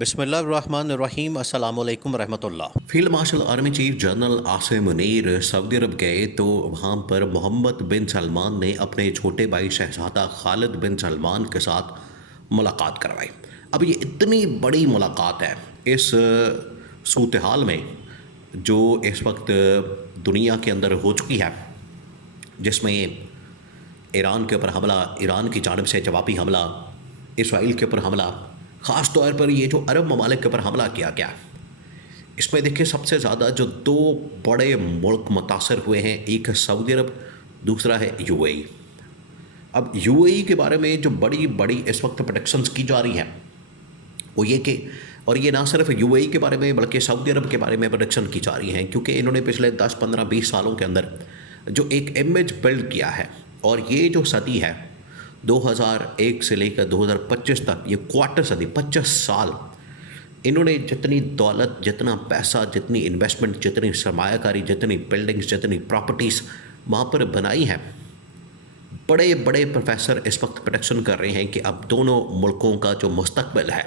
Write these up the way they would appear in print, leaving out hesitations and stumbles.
بسم اللہ الرحمن الرحیم، السلام علیکم ورحمۃ اللہ۔ Field marshal army chief general Asim Munir سعودی عرب گئے تو وہاں پر محمد بن سلمان نے اپنے چھوٹے بھائی شہزادہ خالد بن سلمان کے ساتھ ملاقات کروائی۔ اب یہ اتنی بڑی ملاقات ہے اس صورتحال میں جو اس وقت دنیا کے اندر ہو چکی ہے، جس میں ایران کے اوپر حملہ، ایران کی جانب سے جوابی حملہ، اسرائیل کے اوپر حملہ، خاص طور پر یہ جو عرب ممالک کے اوپر حملہ کیا گیا، اس میں دیکھیں سب سے زیادہ جو دو بڑے ملک متاثر ہوئے ہیں، ایک ہے سعودی عرب، دوسرا ہے یو اے ای۔ اب یو اے ای کے بارے میں جو بڑی اس وقت پروڈکشنز کی جا رہی ہیں وہ یہ کہ، اور یہ نہ صرف یو اے ای کے بارے میں بلکہ سعودی عرب کے بارے میں پروڈکشن کی جا رہی ہیں، کیونکہ انہوں نے پچھلے 10 15 20 سالوں کے اندر جو ایک امیج بلڈ کیا ہے، اور یہ جو صدی ہے 2001 سے لے کر 2025 تک، یہ کوارٹر صدی 25 سال، انہوں نے جتنی دولت، جتنا پیسہ، جتنی انویسٹمنٹ، جتنی سرمایہ کاری، جتنی بلڈنگز، جتنی پراپرٹیز وہاں پر بنائی ہیں، بڑے بڑے پروفیسر اس وقت پروڈکشن کر رہے ہیں کہ اب دونوں ملکوں کا جو مستقبل ہے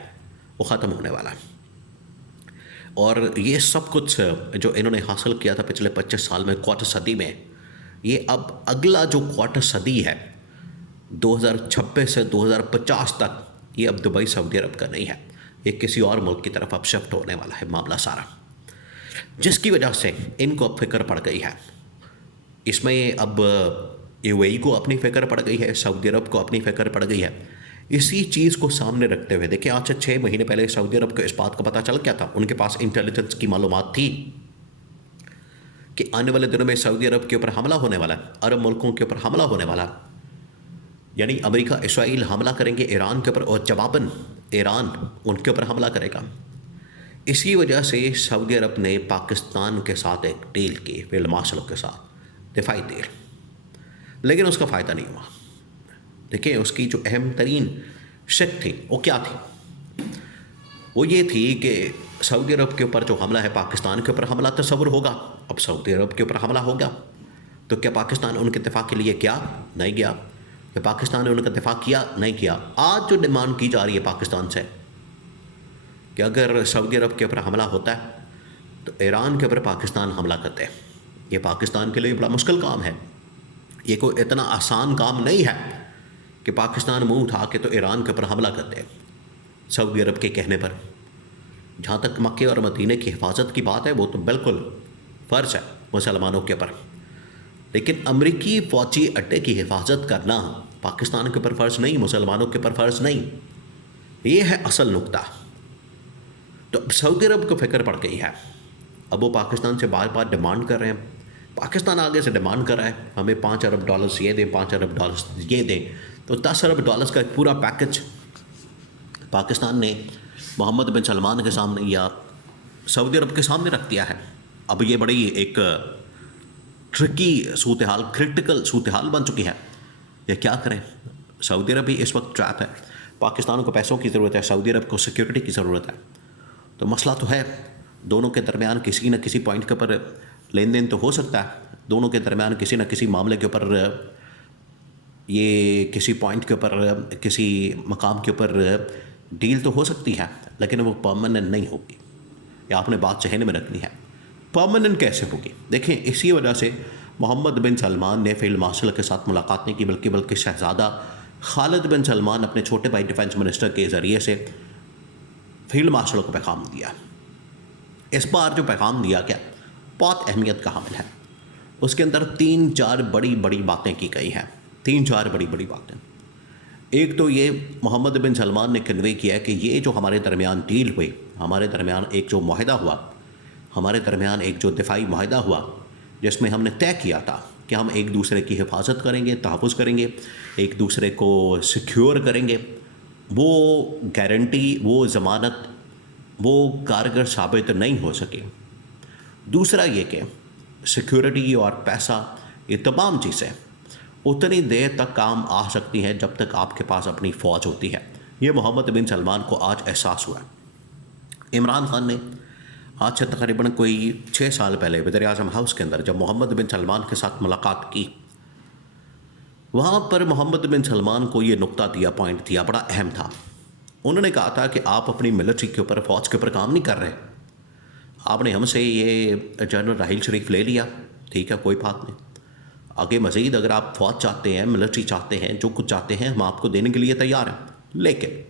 وہ ختم ہونے والا ہے۔ اور یہ سب کچھ جو انہوں نے حاصل کیا تھا پچھلے 25 سال میں، کوارٹر صدی میں، یہ اب اگلا جو کوارٹر صدی ہے 2026 سے 2050 تک، یہ اب دبئی سعودی عرب کا نہیں ہے، یہ کسی اور ملک کی طرف اب شفٹ ہونے والا ہے معاملہ سارا، جس کی وجہ سے ان کو اب فکر پڑ گئی ہے۔ اس میں اب یو اے ای کو اپنی فکر پڑ گئی ہے، سعودی عرب کو اپنی فکر پڑ گئی ہے۔ اسی چیز کو سامنے رکھتے ہوئے دیکھیں، آج سے 6 مہینے پہلے سعودی عرب کو اس بات کا پتہ چل کیا تھا، ان کے پاس انٹیلیجنس کی معلومات تھی کہ آنے والے دنوں میں سعودی عرب کے اوپر حملہ ہونے والا ہے، عرب ملکوں کے اوپر حملہ ہونے والا ہے، یعنی امریکہ اسرائیل حملہ کریں گے ایران کے اوپر، اور جواباً ایران ان کے اوپر حملہ کرے گا۔ اسی وجہ سے سعودی عرب نے پاکستان کے ساتھ ایک ڈیل کی، فیلڈ مارشل کے ساتھ دفاعی ڈیل، لیکن اس کا فائدہ نہیں ہوا۔ دیکھیں اس کی جو اہم ترین شک تھی وہ کیا تھی، وہ یہ تھی کہ سعودی عرب کے اوپر جو حملہ ہے، پاکستان کے اوپر حملہ تصور ہوگا، اب سعودی عرب کے اوپر حملہ ہوگا تو کیا پاکستان ان کے دفاع کے لیے گیا؟ نہیں گیا۔ کہ پاکستان نے ان کا دفاع کیا؟ نہیں کیا۔ آج جو ڈیمانڈ کی جا رہی ہے پاکستان سے کہ اگر سعودی عرب کے اوپر حملہ ہوتا ہے تو ایران کے اوپر پاکستان حملہ کرتے ہیں، یہ پاکستان کے لیے بڑا مشکل کام ہے، یہ کوئی اتنا آسان کام نہیں ہے کہ پاکستان منہ اٹھا کے تو ایران کے اوپر حملہ کرتے ہیں سعودی عرب کے کہنے پر۔ جہاں تک مکے اور مدینے کی حفاظت کی بات ہے، وہ تو بالکل فرض ہے مسلمانوں کے اوپر، لیکن امریکی فوجی اڈے کی حفاظت کرنا پاکستان کے اوپر فرض نہیں، مسلمانوں کے اوپر فرض نہیں، یہ ہے اصل نقطہ۔ تو اب سعودی عرب کو فکر پڑ گئی ہے، اب وہ پاکستان سے بار بار ڈیمانڈ کر رہے ہیں، پاکستان آگے سے ڈیمانڈ کر رہا ہے ہمیں $5 ارب یہ دیں، $5 ارب یہ دیں، تو $10 ارب کا ایک پورا پیکج پاکستان نے محمد بن سلمان کے سامنے یا سعودی عرب کے سامنے رکھ دیا ہے۔ اب یہ بڑی ایک ٹرکی صورتحال، کرٹیکل صورتحال بن چکی ہے، یہ کیا کریں؟ سعودی عرب بھی اس وقت ٹریپ ہے، پاکستان کو پیسوں کی ضرورت ہے، سعودی عرب کو سیکیورٹی کی ضرورت ہے، تو مسئلہ تو ہے، دونوں کے درمیان کسی نہ کسی پوائنٹ کے اوپر لین دین تو ہو سکتا ہے، دونوں کے درمیان کسی نہ کسی معاملے کے اوپر، یہ کسی پوائنٹ کے اوپر، کسی مقام کے اوپر ڈیل تو ہو سکتی ہے، لیکن وہ پرماننٹ نہیں ہوگی، یہ آپ نے بات ذہن میں رکھنی ہے۔ پرماننٹ کیسے ہوگی؟ دیکھیں اسی وجہ سے محمد بن سلمان نے فیلڈ مارشل کے ساتھ ملاقات نہیں کی، بلکہ شہزادہ خالد بن سلمان اپنے چھوٹے بھائی ڈیفنس منسٹر کے ذریعے سے فیلڈ مارشل کو پیغام دیا۔ اس بار جو پیغام دیا گیا بہت اہمیت کا حامل ہے، اس کے اندر 3-4 بڑی باتیں کی گئی ہیں، 3-4 بڑی باتیں۔ ایک تو یہ محمد بن سلمان نے کنوے کیا کہ یہ جو ہمارے درمیان ڈیل ہوئی، ہمارے درمیان ایک جو معاہدہ ہوا، ہمارے درمیان ایک جو دفاعی معاہدہ ہوا، جس میں ہم نے طے کیا تھا کہ ہم ایک دوسرے کی حفاظت کریں گے، تحفظ کریں گے، ایک دوسرے کو سیکیور کریں گے، وہ گارنٹی، وہ ضمانت، وہ کارگر ثابت نہیں ہو سکی۔ دوسرا یہ کہ سیکیورٹی اور پیسہ، یہ تمام چیزیں اتنی دیر تک کام آ سکتی ہیں جب تک آپ کے پاس اپنی فوج ہوتی ہے۔ یہ محمد بن سلمان کو آج احساس ہوا۔ عمران خان نے آج سے تقریباً کوئی 6 سال پہلے وزیر اعظم ہاؤس کے اندر جب محمد بن سلمان کے ساتھ ملاقات کی، وہاں پر محمد بن سلمان کو یہ نقطہ دیا، پوائنٹ دیا، بڑا اہم تھا انہوں نے کہا تھا کہ آپ اپنی ملٹری کے اوپر، فوج کے اوپر کام نہیں کر رہے. آپ نے ہم سے یہ جنرل راحیل شریف لے لیا، ٹھیک ہے کوئی بات نہیں. آگے مزید اگر آپ فوج چاہتے ہیں، ملٹری چاہتے ہیں، جو کچھ چاہتے ہیں ہم آپ کو دینے کے لیے تیار ہیں. لیکن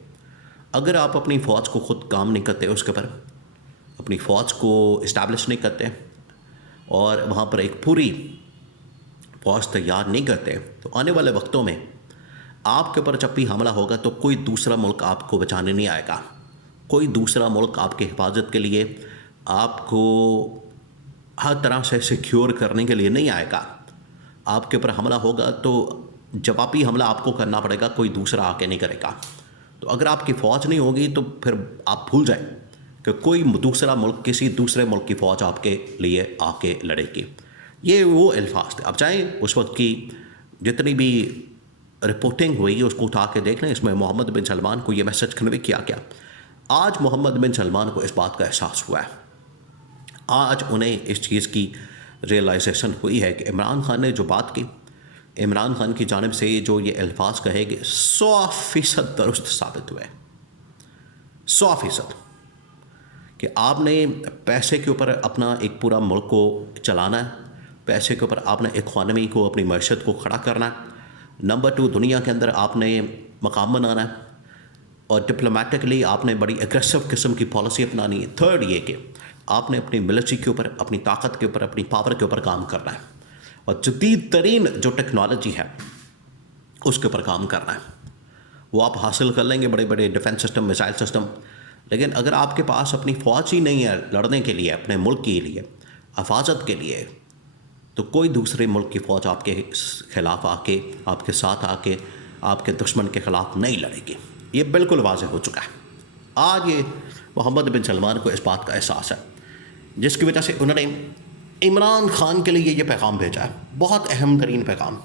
اگر آپ اپنی فوج کو خود کام نہیں کرتے، اس کے اوپر اپنی فوج کو اسٹیبلش نہیں کرتے اور وہاں پر ایک پوری فوج تیار نہیں کرتے، تو آنے والے وقتوں میں آپ کے اوپر جب بھی حملہ ہوگا تو کوئی دوسرا ملک آپ کو بچانے نہیں آئے گا. کوئی دوسرا ملک آپ کی حفاظت کے لیے، آپ کو ہر طرح سے سیکیور کرنے کے لیے نہیں آئے گا. آپ کے اوپر حملہ ہوگا تو جوابی حملہ آپ کو کرنا پڑے گا، کوئی دوسرا آ کے نہیں کرے گا. تو اگر آپ کی فوج نہیں ہوگی تو پھر آپ بھول جائیں کہ کوئی دوسرا ملک، کسی دوسرے ملک کی فوج آپ کے لیے آ کے لڑے گی. یہ وہ الفاظ تھے. اب چاہیں اس وقت کی جتنی بھی رپورٹنگ ہوئی اس کو اٹھا کے دیکھ لیں، اس میں محمد بن سلمان کو یہ میسج کنوے کیا گیا. آج محمد بن سلمان کو اس بات کا احساس ہوا ہے، آج انہیں اس چیز کی ریئلائزیشن ہوئی ہے کہ عمران خان نے جو بات کی، عمران خان کی جانب سے جو یہ الفاظ کہے کہ 100% درست ثابت ہوئے. 100% کہ آپ نے پیسے کے اوپر اپنا ایک پورا ملک کو چلانا ہے، پیسے کے اوپر آپ نے اکانومی کو، اپنی معیشت کو کھڑا کرنا ہے. نمبر 2، دنیا کے اندر آپ نے مقام بنانا ہے، اور ڈپلومیٹکلی آپ نے بڑی اگریسو قسم کی پالیسی اپنانی ہے. تھرڈ یہ کہ آپ نے اپنی ملٹری کے اوپر، اپنی طاقت کے اوپر، اپنی پاور کے اوپر کام کرنا ہے، اور جدید ترین جو ٹیکنالوجی ہے اس کے اوپر کام کرنا ہے. وہ آپ حاصل کر لیں گے، بڑے بڑے ڈیفنس سسٹم، میزائل سسٹم. لیکن اگر آپ کے پاس اپنی فوج ہی نہیں ہے لڑنے کے لیے، اپنے ملک کے لیے، حفاظت کے لیے، تو کوئی دوسرے ملک کی فوج آپ کے خلاف آ کے، آپ کے ساتھ آ کے، آپ کے دشمن کے خلاف نہیں لڑے گی. یہ بالکل واضح ہو چکا ہے. آج یہ محمد بن سلمان کو اس بات کا احساس ہے، جس کی وجہ سے انہوں نے عمران خان کے لیے یہ پیغام بھیجا ہے، بہت اہم ترین پیغام.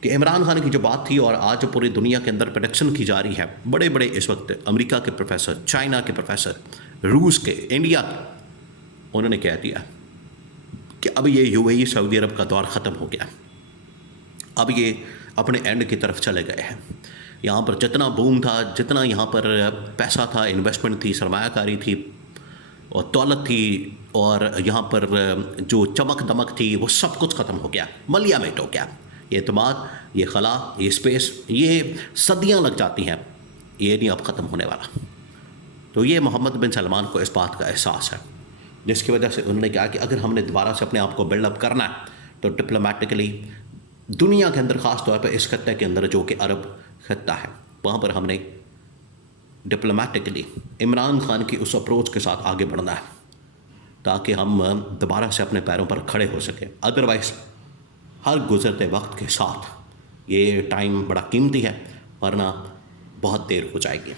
کہ عمران خان کی جو بات تھی اور آج پوری دنیا کے اندر پریڈکشن کی جا رہی ہے، بڑے بڑے اس وقت امریکہ کے پروفیسر، چائنا کے پروفیسر، روس کے، انڈیا کے، انہوں نے کہہ دیا کہ اب یہ UAE سعودی عرب کا دور ختم ہو گیا، اب یہ اپنے اینڈ کی طرف چلے گئے ہیں. یہاں پر جتنا بوم تھا، جتنا یہاں پر پیسہ تھا، انویسٹمنٹ تھی، سرمایہ کاری تھی اور دولت تھی، اور یہاں پر جو چمک دمک تھی، وہ سب کچھ ختم ہو گیا، ملیا میٹ ہو گیا. یہ اعتماد، یہ خلا، یہ اسپیس، یہ صدیاں لگ جاتی ہیں، یہ نہیں اب ختم ہونے والا. تو یہ محمد بن سلمان کو اس بات کا احساس ہے، جس کی وجہ سے انہوں نے کہا کہ اگر ہم نے دوبارہ سے اپنے آپ کو بلڈ اپ کرنا ہے تو ڈپلومیٹکلی دنیا کے اندر، خاص طور پہ اس خطے کے اندر جو کہ عرب خطہ ہے، وہاں پر ہم نے ڈپلومیٹکلی عمران خان کی اس اپروچ کے ساتھ آگے بڑھنا ہے تاکہ ہم دوبارہ سے اپنے پیروں پر کھڑے ہو سکیں. ادروائز ہر گزرتے وقت کے ساتھ یہ ٹائم بڑا قیمتی ہے، ورنہ بہت دیر ہو جائے گی.